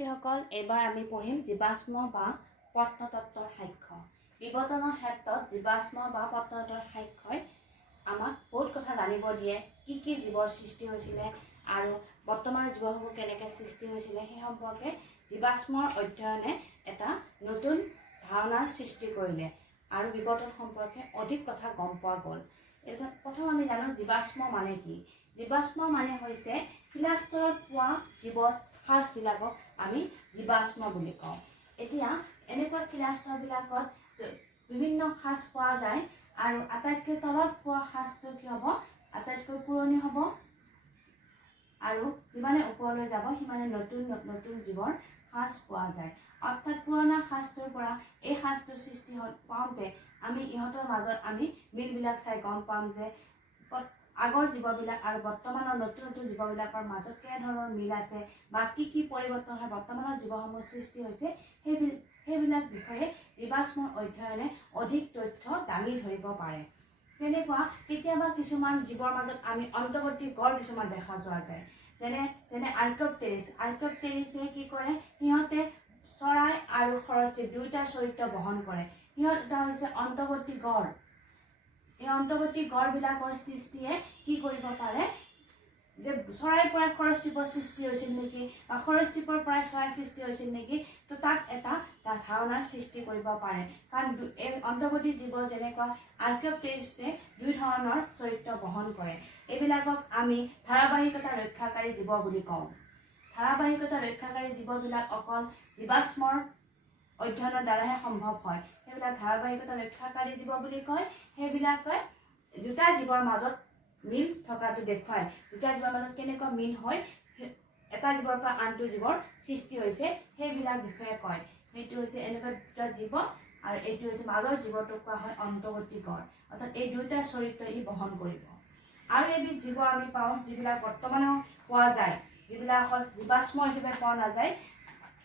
শিক্ষাৰ্থীসকল, এইবাৰ আমি পঢ়িম জীৱাশ্ম বা প্ৰত্নতত্ত্বৰ সাক্ষ্য। বিবৰ্তনৰ ক্ষেত্ৰত জীৱাশ্ম বা প্ৰত্নতত্ত্বৰ সাক্ষ্যই আমাক বহুত কথা জানিব দিয়ে। কি জীৱৰ সৃষ্টি হৈছিলে আৰু বৰ্তমানৰ জীৱসমূহ কেনেকৈ সৃষ্টি হৈছিলে সেই সম্পৰ্কে জীৱাশ্মৰ অধ্যয়নে এটা নতুন ধাৰণাৰ সৃষ্টি কৰিলে আৰু বিবৰ্তন সম্পৰ্কে অধিক কথা গম পোৱা গ'ল। এতিয়া প্ৰথম আমি জানো জীৱাশ্ম মানে কি। জীৱাশ্ম মানে হৈছে শিলাস্তৰত পোৱা জীৱৰ সাজবিলাকক আমি জীৱাশ্ম বুলি কওঁ। এতিয়া এনেকুৱা শিলাস্তৰবিলাকত বিভিন্ন সাজ পোৱা যায় আৰু আটাইতকৈ তলত পোৱা সাজটো কি হ'ব, আটাইতকৈ পুৰণি হ'ব আৰু যিমানে ওপৰলৈ যাব সিমানে নতুন নতুন জীৱৰ সাজ পোৱা যায়। অৰ্থাৎ পুৰণা সাজটোৰ পৰা এই সাজটোৰ সৃষ্টি পাওঁতে আমি ইহঁতৰ মাজত আমি মিলবিলাক চাই গম পাম যে আগৰ জীৱবিলাক আৰু বৰ্তমানৰ নতুন নতুন জীৱবিলাকৰ মাজত কেনেধৰণৰ মিল আছে বা কি পৰিৱৰ্তন হয় বৰ্তমানৰ জীৱসমূহ সৃষ্টি হৈছে সেইবিলাক বিষয়ে জীৱাশ্মৰ অধ্যয়নে অধিক তথ্য দাঙি ধৰিব পাৰে। তেনেকুৱা কেতিয়াবা কিছুমান জীৱৰ মাজত আমি অন্তৱৰ্তী গড় কিছুমান দেখা যোৱা যায়। যেনে আৰ্কিঅপটেৰিছে কি কৰে, সিহঁতে চৰাই আৰু সৰীসৃপ দুয়োটাৰ চৰিত্ৰ বহন কৰে। সিহঁত এটা হৈছে অন্তৱৰ্তী গড়। এই অন্তৱৰ্তী গড়বিলাকৰ সৃষ্টিয়ে কি কৰিব পাৰে যে চৰাইৰ পৰা সৰীসৃপৰ সৃষ্টি হৈছিল নেকি বা সৰীসৃপৰ পৰা চৰাই সৃষ্টি হৈছিল নেকি, তো তাত এটা ধাৰণাৰ সৃষ্টি কৰিব পাৰে। কাৰণ এই অন্তৱৰ্তী জীৱ যেনেকুৱা আৰ্কিঅপটেৰিছে দুই ধৰণৰ চৰিত্ৰ বহন কৰে। এইবিলাকক আমি ধাৰাবাহিকতা ৰক্ষাকাৰী জীৱ বুলি কওঁ। ধাৰাবাহিকতা ৰক্ষাকাৰী জীৱবিলাক অকল জীৱাশ্মৰ অধ্যয়নৰ দ্বাৰাহে সম্ভৱ হয়। সেইবিলাক ধাৰাবাহিকতা ৰক্ষাকাৰী জীৱ বুলি কয়। সেইবিলাকে দুটা জীৱৰ মাজত মিল থকাটো দেখুৱায়। দুটা জীৱৰ মাজত কেনেকুৱা মিল হয়, এটা জীৱৰ পৰা আনটো জীৱৰ সৃষ্টি হৈছে সেইবিলাক বিষয়ে কয়। সেইটো হৈছে এনেকুৱা দুটা জীৱ আৰু এইটো হৈছে মাজৰ জীৱটোক কোৱা হয় অন্তৱৰ্তী গড়। অৰ্থাৎ এই দুটা চৰিত্ৰ ই বহন কৰিব। আৰু এবিধ জীৱ আমি পাওঁ যিবিলাক বৰ্তমানেও পোৱা যায়, যিবিলাক জীৱাশ্ম হিচাপে পোৱা নাযায়,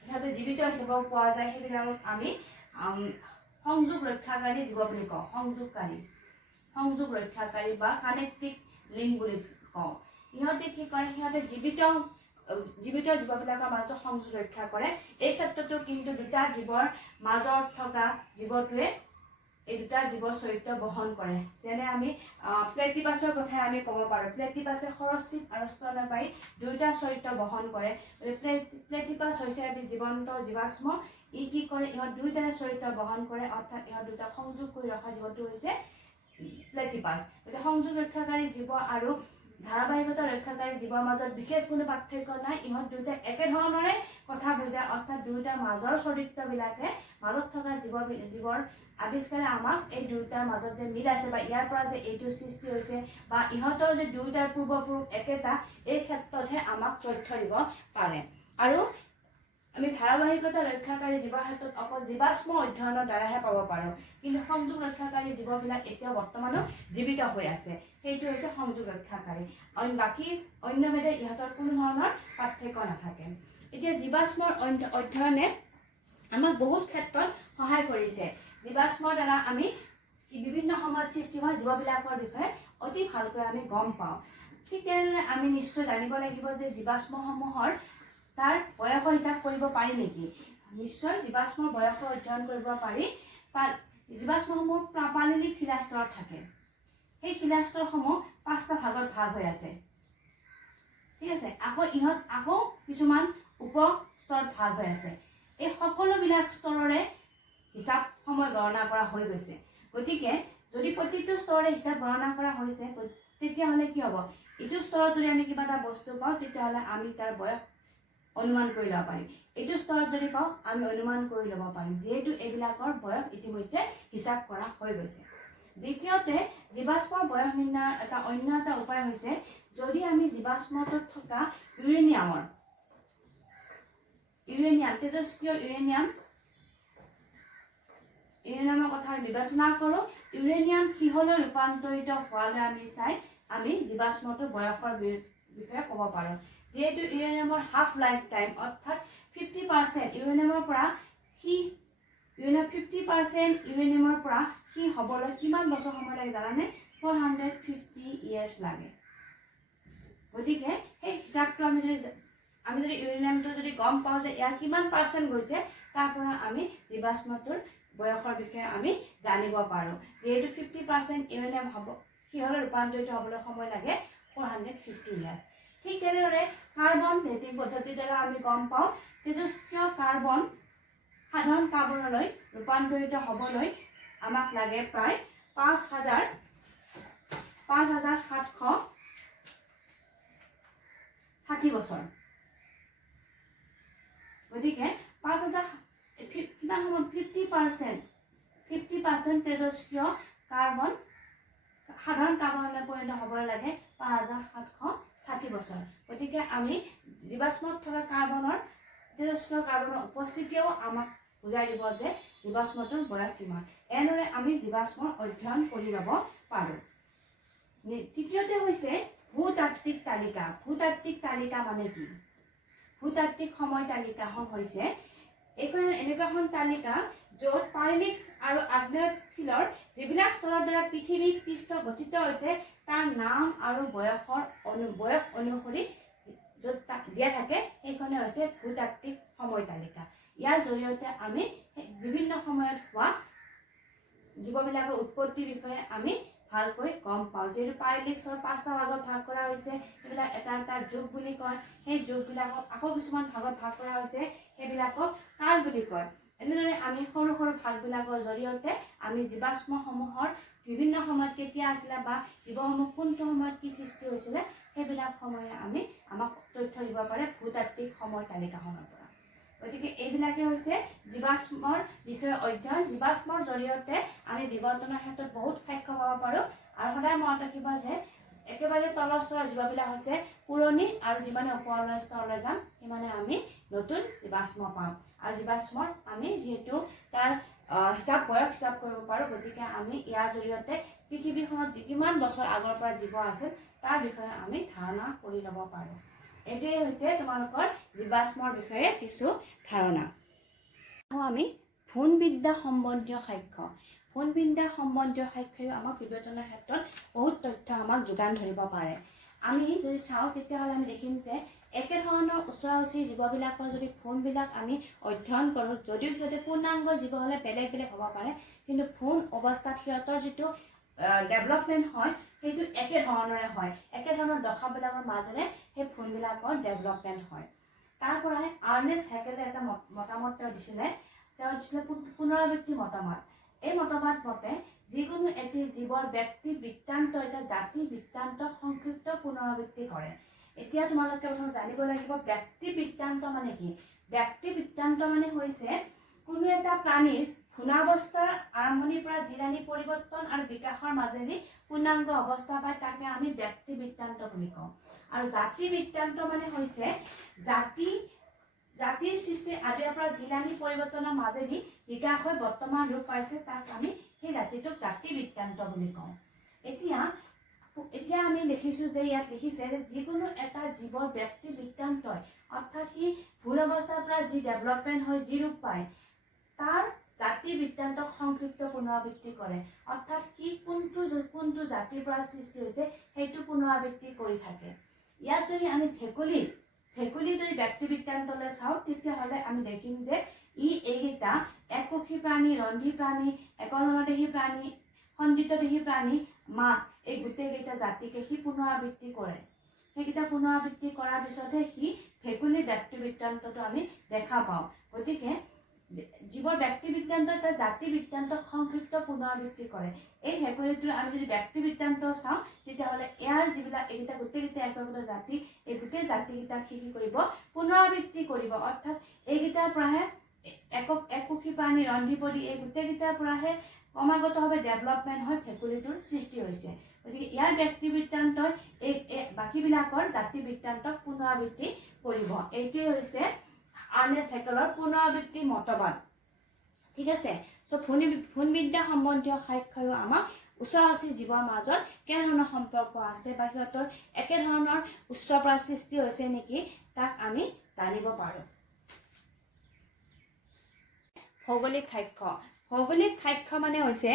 সিহঁতে জীৱিত হিচাপেও পোৱা যায়। সেইবিলাকক আমি সংযোগ ৰক্ষাকাৰী জীৱ বুলি কওঁ। সংযোগ ৰক্ষাকাৰী বা কানেক্টিভ লিংক বুলি কওঁ। ইহঁতে কি কৰে, সিহঁতে জীৱিত জীৱবিলাকৰ মাজতো সংযোগ ৰক্ষা কৰে। এই ক্ষেত্ৰতো কিন্তু দুটা জীৱৰ মাজত থকা জীৱটোৱে এই দুটা জীৱৰ চৰিত্ৰ বহন কৰে। যেনে আমি প্লেটিপাছৰ কথাই আমি ক'ব পাৰোঁ। প্লেটিপাছে সৰীসৃপ আৰু স্তন্যপায়ী দুয়োটা চৰিত্ৰ বহন কৰে। প্লেটিপাছ হৈছে এবিধ জীৱন্ত জীৱাশ্ম। ই কি কৰে, ইহঁত দুয়োটাৰে চৰিত্ৰ বহন কৰে। অৰ্থাৎ ইহঁত দুটা সংযোগ কৰি ৰখা জীৱটো হৈছে প্লেটিপাছ। গতিকে সংযোগ ৰক্ষাকাৰী জীৱ আৰু ধাৰাবাহিকতা ৰক্ষাকাৰী জীৱৰ মাজত বিশেষ কোনো পাৰ্থক্য নাই। ইহঁত দুয়োটা একেধৰণৰে কথা বুজায়। অৰ্থাৎ দুয়োটাৰ মাজৰ চৰিত্ৰবিলাকে মাজত থকা জীৱৰ আৱিষ্কাৰে আমাক এই দুয়োটাৰ মাজত যে মিল আছে বা ইয়াৰ পৰা যে এইটো সৃষ্টি হৈছে বা ইহঁতৰ যে দুয়োটাৰ পূৰ্বপুৰুষ একেটা, এই ক্ষেত্ৰতহে আমাক তথ্য দিব পাৰে। আৰু আমি ধাৰাবাহিকতা ৰক্ষাকাৰী জীৱৰ ক্ষেত্ৰত অকল জীৱাশ্ম অধ্যয়নৰ দ্বাৰাহে পাব পাৰোঁ। কিন্তু সংযোগ ৰক্ষাকাৰী জীৱবিলাক এতিয়াও বৰ্তমানো জীৱিত হৈ আছে। সেইটো হৈছে সংযোগ ৰক্ষাকাৰী। বাকী অন্যভেদে ইহঁতৰ কোনো ধৰণৰ পাৰ্থক্য নাথাকে। এতিয়া জীৱাশ্মৰ অধ্যয়নে আমাক বহুত ক্ষেত্ৰত সহায় কৰিছে। জীৱাশ্মৰ দ্বাৰা আমি বিভিন্ন সময়ত সৃষ্টি হোৱা জীৱবিলাকৰ বিষয়ে অতি ভালকৈ আমি গম পাওঁ। ঠিক তেনেদৰে আমি নিশ্চয় জানিব লাগিব যে জীৱাশ্মসমূহৰ তাৰ বয়সৰ হিচাপ কৰিব পাৰি নেকি। নিশ্চয় জীৱাশ্মৰ বয়সৰ অধ্যয়ন কৰিব পাৰি। জীৱাশ্মসমূহ প্ৰাপালিলিক শিলাস্তৰত থাকে। সেই শিলাস্তৰসমূহ 5টা ভাগত ভাগ হৈ আছে। ঠিক আছে। আকৌ কিছুমান উপস্তৰত ভাগ হৈ আছে। এই সকলোবিলাক স্তৰৰে হিচাপ সময় গণনা কৰা হৈ গৈছে। গতিকে যদি প্ৰতিটো স্তৰৰে হিচাপ গণনা কৰা হৈছে, তেতিয়াহ'লে কি হ'ব, ইটো স্তৰত যদি আমি কিবা এটা বস্তু পাওঁ তেতিয়াহ'লে আমি তাৰ বয়স অনুমান কৰি ল'ব পাৰিম। এইটো স্তৰত যদি পাওঁ আমি অনুমান কৰি ল'ব পাৰিম, যিহেতু এইবিলাকৰ বয়স ইতিমধ্যে হিচাপ কৰা হৈ গৈছে। দ্বিতীয়তে জীৱাশ্মৰ বয়স নিৰ্ণয়ৰ অন্য এটা উপায় হৈছে, যদি আমি জীৱাশ্মটোত থকা ইউৰেনিয়ামৰ তেজস্ক্ৰিয় ইউৰেনিয়ামৰ কথা বিবেচনা কৰোঁ। ইউৰেনিয়াম কিহলৈ ৰূপান্তৰিত হোৱালৈ আমি জীৱাশ্মটোৰ বয়সৰ বিষয়ে ক'ব পাৰোঁ। যিহেতু ইউৰেনিয়ামৰ হাফ লাইফ টাইম অৰ্থাৎ 50% ইউৰেনিয়ামৰ পৰা 50% ইউৰেনিয়ামৰ পৰা হ'বলৈ কিমান বছৰ সময় লাগে জানানে? 450 years লাগে। গতিকে সেই হিচাপটো আমি যদি আমি যদি ইউৰেনিয়ামটো যদি গম পাওঁ যে ইয়াৰ কিমান % গৈছে, তাৰ পৰা আমি জীৱাশ্মটোৰ বয়সৰ বিষয়ে আমি জানিব পাৰোঁ। যিহেতু 50% ইউৰেনিয়াম হ'ব, সিহঁতৰ ৰূপান্তৰিত হ'বলৈ সময় লাগে 450 ইয়াৰ্ছ। ঠিক তেনেদৰে কাৰ্বন ডেটিং পদ্ধতিৰ দ্বাৰা আমি গম পাওঁ তেজস্ক্ৰিয় কাৰ্বন সাধাৰণ কাৰ্বনলৈ ৰূপান্তৰিত হ'বলৈ আমাক লাগে প্ৰায় 5760 বছৰ। গতিকে 50% তেজস্ক্ৰিয় কাৰ্বন সাধাৰণ কাৰ্বনলৈ পৰিণত হ'বলৈ লাগে 5760 বছৰ। গতিকে আমি জীৱাশ্মত থকা কাৰ্বনৰ তেজস্ক্ৰিয় কাৰ্বনৰ উপস্থিতিয়েও আমাক বুজাই দিব যে জীৱাশ্মটোৰ বয়স কিমান। এনেদৰে আমি জীৱাশ্মৰ অধ্যয়ন কৰি ল'ব পাৰোঁ। তৃতীয়তে হৈছে ভূতাত্ত্বিক তালিকা। ভূতাত্ত্বিক তালিকা মানে কি? ভূতাত্ত্বিক সময় তালিকাখন হৈছে এইখন এনেকুৱা এখন তালিকা য'ত পাৰিলিক আৰু আগ্নেয়শিলৰ যিবিলাক স্তৰৰ দ্বাৰা পৃথিৱীৰ পৃষ্ঠ গঠিত হৈছে তাৰ নাম আৰু বয়স অনুসৰি য'ত দিয়া থাকে সেইখনে হৈছে ভূতাত্ত্বিক সময় তালিকা। ইয়াৰ জৰিয়তে আমি বিভিন্ন সময়ত হোৱা জীৱবিলাকৰ উৎপত্তিৰ বিষয়ে আমি ভালকৈ গম পাওঁ। যিহেতু পাৰিলিক স্তৰ 5টা ভাগত ভাগ কৰা হৈছে, সেইবিলাক এটা এটা যুগ বুলি কয়। সেই যুগবিলাকক আকৌ কিছুমান ভাগত ভাগ কৰা হৈছে, সেইবিলাকক কাল বুলি কয়। এনেদৰে আমি সৰু সৰু ভাগবিলাকৰ জৰিয়তে আমি জীৱাশ্মসমূহৰ বিভিন্ন সময়ত কেতিয়া আছিলে বা জীৱসমূহ কোনটো সময়ত কি সৃষ্টি হৈছিলে সেইবিলাক সময়ে আমাক তথ্য দিব পাৰে ভূতাত্ত্বিক সময় তালিকাখনৰ পৰা। গতিকে এইবিলাকে হৈছে জীৱাশ্মৰ বিষয়ে অধ্যয়ন। জীৱাশ্মৰ জৰিয়তে আমি বিৱৰ্তনৰ ক্ষেত্ৰত বহুত সাক্ষ্য পাব পাৰোঁ। আৰু সদায় মনত ৰাখিবা যে একেবাৰে তলৰ স্তৰৰ জীৱবিলাক হৈছে পুৰণি, আৰু যিমানে ওপৰলৈ স্তৰলৈ যাম সিমানে আমি নতুন জীৱাশ্ম পাম। আৰু জীৱাশ্মৰ আমি যিহেতু তাৰ বয়স হিচাপ কৰিব পাৰোঁ, গতিকে আমি ইয়াৰ জৰিয়তে পৃথিৱীখনত কিমান বছৰ আগৰ পৰা জীৱ আছিল তাৰ বিষয়ে আমি ধাৰণা কৰি ল'ব পাৰোঁ। এইটোৱে হৈছে তোমালোকৰ জীৱাশ্মৰ বিষয়ে কিছু ধাৰণা। আমি ভূণবিদ্যা সম্বন্ধীয় সাক্ষ্য। ভূণবিদ্যা সম্বন্ধীয় সাক্ষ্যও আমাক বিবেচনাৰ ক্ষেত্ৰত বহুত তথ্য আমাক যোগান ধৰিব পাৰে। আমি যদি চাওঁ তেতিয়াহ'লে আমি দেখিম যে একেধৰণৰ ওচৰা ওচৰি জীৱবিলাকৰ যদি ভ্ৰূণবিলাক আমি অধ্যয়ন কৰোঁ, যদিও সিহঁতে পূৰ্ণাংগ জীৱ হ'লে বেলেগ বেলেগ হ'ব পাৰে, কিন্তু ভ্ৰূণ অৱস্থাত সিহঁতৰ যিটো ডেভেলপমেণ্ট হয় সেইটো একেধৰণৰে হয়। একেধৰণৰ দশাবিলাকৰ মাজেৰে সেই ভ্ৰূণবিলাকৰ ডেভেলপমেণ্ট হয়। তাৰ পৰাই আৰ্নেষ্ট হেকেলে এটা মতামত তেওঁ দিছিলে পুনৰাবৃত্তি মতামত। এই মতবাদ মতে যিকোনো এটি জীৱৰ ব্যক্তি বৃত্তান্ত এটা জাতি বৃত্তান্ত সংক্ষিপ্ত পুনৰাবৃত্তি কৰে। এতিয়া তোমালোকে প্ৰথম জানিব লাগিব ব্যক্তি বৃত্তান্ত মানে কি। ব্যক্তি বৃত্তান্ত মানে হৈছে কোনো এটা প্ৰাণীৰ ভ্ৰূণাৱস্থাৰ আৰম্ভণিৰ পৰা জিৰাণী পৰিৱৰ্তন আৰু বিকাশৰ মাজেদি পূৰ্ণাংগ অৱস্থা পায়, তাকে আমি ব্যক্তি বৃত্তান্ত বুলি কওঁ। আৰু জাতি বৃত্তান্ত মানে হৈছে জাতিৰ সৃষ্টি আদিৰ পৰা জিৰাণী পৰিৱৰ্তনৰ মাজেদি বিকাশ হৈ বৰ্তমান ৰূপ পাইছে, তাক আমি সেই জাতিটোক জাতি বৃত্তান্ত বুলি কওঁ। এতিয়া আমি দেখিছোঁ যে ইয়াত লিখিছে যে যিকোনো এটা জীৱৰ ব্যক্তি বৃত্তান্তই, অৰ্থাৎ সি ভ্ৰূণ অৱস্থাৰ পৰা যি ডেভেলপমেণ্ট হৈ যি ৰূপ পায় তাৰ জাতি বৃত্তান্তক সংক্ষিপ্ত পুনৰাবৃত্তি কৰে। অৰ্থাৎ সি কোনটো জাতিৰ পৰা সৃষ্টি হৈছে সেইটো পুনৰাবৃত্তি কৰি থাকে। ইয়াত যদি আমি ভেকুলী যদি ব্যক্তি বৃত্তান্তলৈ চাওঁ তেতিয়াহ'লে আমি দেখিম যে এইকেইটা এককোষী প্ৰাণী, ৰন্ধী প্ৰাণী, একজনদেহী প্ৰাণী, খণ্ডিতদেহী প্ৰাণী, মাছ, এই গোটেইকেইটা জাতিকে সি পুনৰাবৃত্তি কৰে। সেইকেইটা পুনৰাবৃত্তি কৰাৰ পিছতহে সি ভেকুলী ব্যক্তি বৃত্তান্তটো আমি দেখা পাওঁ। গতিকে জীৱৰ ব্যক্তি বৃত্তান্ত এটা জাতি বৃত্তান্তক সংক্ষিপ্ত পুনৰাবৃত্তি কৰে। এই ভেকুলীটোৰ আমি যদি ব্যক্তি বৃত্তান্ত চাওঁ তেতিয়াহ'লে ইয়াৰ যিবিলাক এইকেইটা গোটেইকেইটা একোটা জাতি, এই গোটেই জাতিকেইটাক সি কি কৰিব পুনৰাবৃত্তি কৰিব। অৰ্থাৎ এইকেইটাৰ পৰাহে এককোষী প্ৰাণী, ৰন্ধীপদী এই গোটেইকেইটাৰ পৰাহে ক্ৰমাগতভাৱে ডেভেলপমেণ্ট হৈ ভেকুলীটোৰ সৃষ্টি হৈছে। গতিকে ইয়াৰ ব্যক্তি বৃত্তান্তই এই বাকীবিলাকৰ জাতি বৃত্তান্তক পুনৰাবৃত্তি কৰিব। এইটোৱে হৈছে আৰ্নেষ্ট হেকেলৰ পুনৰাবৃত্তি মতবাদ। ঠিক আছে। ভূণবিদ্যা সম্বন্ধীয় সাক্ষ্যও আমাক ওচৰা ওচৰি জীৱৰ মাজত কেনেধৰণৰ সম্পৰ্ক আছে বা সিহঁতৰ একেধৰণৰ উচ্চৰ পৰা সৃষ্টি হৈছে নেকি তাক আমি জানিব পাৰোঁ। ভৌগোলিক সাক্ষ্য। ভৌগোলিক সাক্ষ্য মানে হৈছে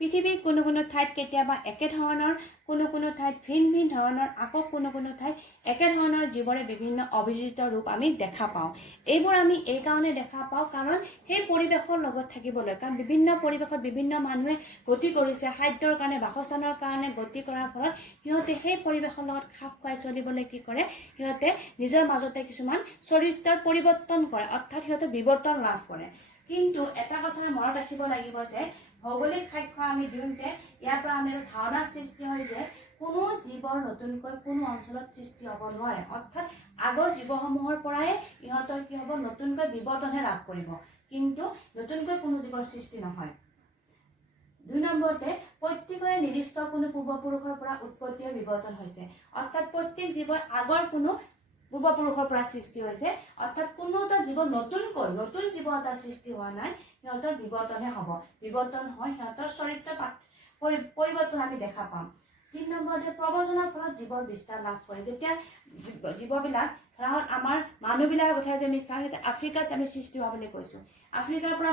পৃথিৱীৰ কোনো ঠাইত কেতিয়াবা একে ধৰণৰ কোনো ঠাইত ভিন ধৰণৰ আকৌ কোনো ঠাইত একে ধৰণৰ জীৱৰে বিভিন্ন অভিজিত ৰূপ আমি দেখা পাওঁ। এইবোৰ আমি এই কাৰণে দেখা পাওঁ কাৰণ সেই পৰিৱেশৰ লগত থাকিবলৈ, কাৰণ বিভিন্ন পৰিৱেশত বিভিন্ন মানুহে গতি কৰিছে, খাদ্যৰ কাৰণে বাসস্থানৰ কাৰণে গতি কৰাৰ ফলত সিহঁতে সেই পৰিৱেশৰ লগত খাপ খুৱাই চলিবলৈ কি কৰে, সিহঁতে নিজৰ মাজতে কিছুমান চৰিত্ৰৰ পৰিৱৰ্তন কৰে, অৰ্থাৎ সিহঁতে বিৱৰ্তন লাভ কৰে। কিন্তু এটা কথা মনত ৰাখিব লাগিব যে ভৌগোলিক সাক্ষ্য আমি দিওঁতে ইয়াৰ পৰা আমি এটা ধাৰণাৰ সৃষ্টি হয় যে কোনো জীৱৰ নতুনকৈ কোনো অঞ্চলত সৃষ্টি হ'ব নোৱাৰে, অৰ্থাৎ আগৰ জীৱসমূহৰ পৰাই ইহঁতৰ কি হ'ব, নতুনকৈ বিৱৰ্তনহে লাভ কৰিব, কিন্তু নতুনকৈ কোনো জীৱৰ সৃষ্টি নহয়। 2 নম্বৰতে প্ৰত্যেকৰে নিৰ্দিষ্ট কোনো পূৰ্বপুৰুষৰ পৰা উৎপত্তি হৈ বিৱৰ্তন হৈছে, অৰ্থাৎ প্ৰত্যেক জীৱৰ আগৰ কোনো পূৰ্বপুৰুষৰ পৰা সৃষ্টি হৈছে, অৰ্থাৎ কোনো এটা জীৱ নতুন জীৱ এটা সৃষ্টি হোৱা নাই, সিহঁতৰ বিৱৰ্তনহে হ'ব। বিৱৰ্তন হয় সিহঁতৰ চৰিত্ৰ পৰিৱৰ্তন আমি দেখা পাম। 3 নম্বৰতে প্ৰব্ৰজনৰ ফলত জীৱৰ বিস্তাৰ লাভ কৰে। যেতিয়া জীৱবিলাক ধৰা হ'ল আমাৰ মানুহবিলাকৰ কথা যে আমি চাওঁ, সেইটো আফ্ৰিকাত আমি সৃষ্টি হোৱা বুলি কৈছোঁ। আফ্ৰিকাৰ পৰা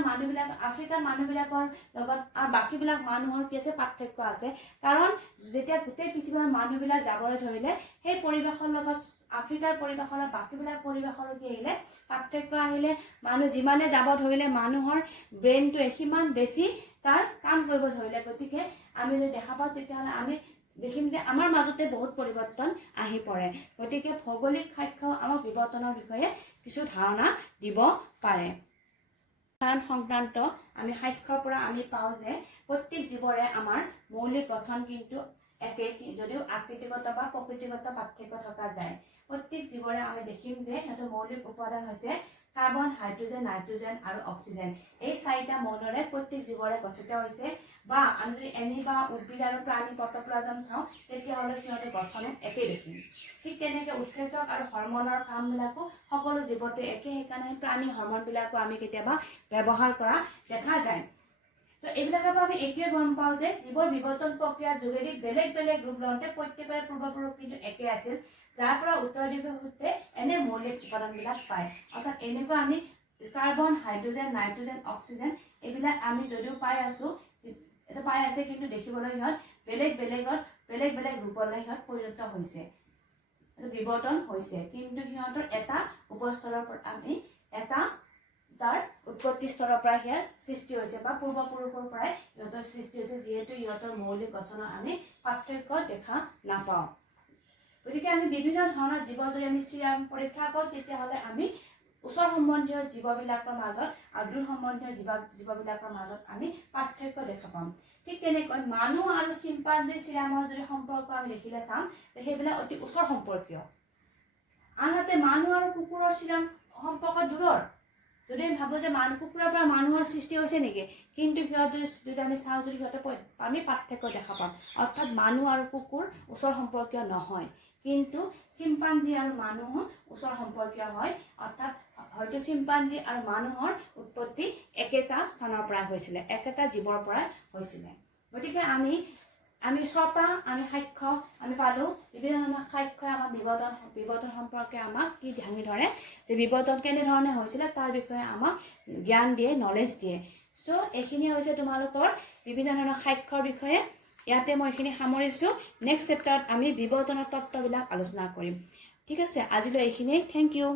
আফ্ৰিকাৰ মানুহবিলাকৰ লগত আৰু বাকীবিলাক মানুহৰ কি আছে, পাৰ্থক্য আছে। কাৰণ যেতিয়া গোটেই পৃথিৱীৰ মানুহবিলাক যাবলৈ ধৰিলে, সেই পৰিৱেশৰ লগত আফ্ৰিকাৰ পৰিৱেশৰ বাকীবিলাক পৰিৱেশৰ কি আহিলে, পাৰ্থক্য আহিলে। মানুহ যিমানে যাব ধৰিলে মানুহৰ ব্ৰেইনটোৱে সিমান বেছি তাৰ কাম কৰিব ধৰিলে। গতিকে আমি যদি দেখা পাওঁ তেতিয়াহ'লে আমি দেখিম যে আমাৰ মাজতে বহুত পৰিৱৰ্তন আহি পৰে। গতিকে ভৌগোলিক সাক্ষ্য আমাক বিৱৰ্তনৰ বিষয়ে কিছু ধাৰণা দিব পাৰে। সংক্ৰান্ত আমি সাক্ষ্যৰ পৰা আমি পাওঁ যে প্ৰত্যেক জীৱৰে আমাৰ মৌলিক গঠন কিন্তু একে, যদিও আকৃতিগত বা প্ৰকৃতিগত পাৰ্থক্য থকা যায়। প্ৰত্যেক জীৱৰে আমি দেখিম যে সিহঁতৰ মৌলিক উপাদান হৈছে কাৰ্বন, হাইড্ৰজেন, নাইট্ৰজেন আৰু অক্সিজেন। এই 4টা মৌলেৰে প্ৰত্যেক জীৱৰে গঠিত হৈছে। বা আমি যদি এমিবা, উদ্ভিদ আৰু প্ৰাণী প্ৰটপ্লাজম চাওঁ তেতিয়াহ'লে সিহঁতৰ গঠনো একেই দেখিম। ঠিক তেনেকৈ উৎসেচক আৰু হৰমনৰ কামবিলাকো সকলো জীৱতে একে, সেইকাৰণে প্ৰাণী হৰমনবিলাকো আমি কেতিয়াবা ব্যৱহাৰ কৰা দেখা যায়। তো এইবিলাকৰ পৰা আমি এইটোৱে গম পাওঁ যে জীৱৰ বিৱৰ্তন প্ৰক্ৰিয়াৰ যোগেদি বেলেগ ৰূপ লওঁতে প্ৰত্যেকৰে পূৰ্বপুৰুষ কিন্তু একে আছিল, যাৰ পৰা উত্তৰাধিকাৰী সূত্ৰে এনে মৌলিক উপাদানবিলাক পায়। অৰ্থাৎ এনেকুৱা আমি কাৰ্বন, হাইড্ৰজেন, নাইট্ৰজেন, অক্সিজেন এইবিলাক আমি যদিও পাই আছে, কিন্তু দেখিবলৈ সিহঁত বেলেগ ৰূপলৈ সিহঁত পৰিণত হৈছে, বিৱৰ্তন হৈছে। কিন্তু সিহঁতৰ এটা উপস্থলৰ পৰা আমি তাৰ উৎপত্তি স্থলৰ পৰা সিহঁত সৃষ্টি হৈছে বা পূৰ্বপুৰুষৰ পৰাই সিহঁতৰ সৃষ্টি হৈছে, যিহেতু সিহঁতৰ মৌলিক গঠনৰ আমি পাৰ্থক্য দেখা নাপাওঁ। গতিকে আমি বিভিন্ন ধৰণৰ জীৱ যদি আমি চিৰাম পৰীক্ষা কৰোঁ তেতিয়াহ'লে আমি ওচৰ সম্বন্ধীয় জীৱবিলাকৰ মাজত আৰু দূৰ সম্বন্ধীয় জীৱবিলাকৰ মাজত আমি পাৰ্থক্য দেখা পাম। ঠিক তেনেকৈ মানুহ আৰু চিম্পাঞ্জী চিৰামৰ যদি সম্পৰ্ক আমি দেখিলে চাম, সেইবিলাক অতি ওচৰ সম্পৰ্কীয়। আনহাতে মানুহ আৰু কুকুৰৰ চিৰাম সম্পৰ্ক দূৰৰ। যদি আমি ভাবোঁ যে কুকুৰৰ পৰা মানুহৰ সৃষ্টি হৈছে নেকি, কিন্তু সিহঁত যদি আমি চাওঁ, যদি আমি পাৰ্থক্য দেখা পাম। অৰ্থাৎ মানুহ আৰু কুকুৰ ওচৰ সম্পৰ্কীয় নহয়, কিন্তু চিম্পাঞ্জী আৰু মানুহ ওচৰ সম্পৰ্কীয় হয়। অৰ্থাৎ হয়তো চিম্পাঞ্জী আৰু মানুহৰ উৎপত্তি একেটা স্থানৰ পৰা হৈছিলে, একেটা জীৱৰ পৰা হৈছিলে। গতিকে আমি 6টা আমি সাক্ষ্য আমি পালোঁ। বিভিন্ন ধৰণৰ সাক্ষ্যই আমাক বিৱৰ্তন সম্পৰ্কে আমাক কি দাঙি ধৰে, যে বিৱৰ্তন কেনেধৰণে হৈছিলে তাৰ বিষয়ে আমাক জ্ঞান দিয়ে, নলেজ দিয়ে। চ' এইখিনি হৈছে তোমালোকৰ বিভিন্ন ধৰণৰ সাক্ষ্যৰ বিষয়ে। ইয়াতে মই এইখিনি সামৰিছোঁ। নেক্সট চেপ্টাৰত আমি বিৱৰ্তনৰ তত্ত্ববিলাক আলোচনা কৰিম। ঠিক আছে, আজিলৈ এইখিনিয়ে। Thank U.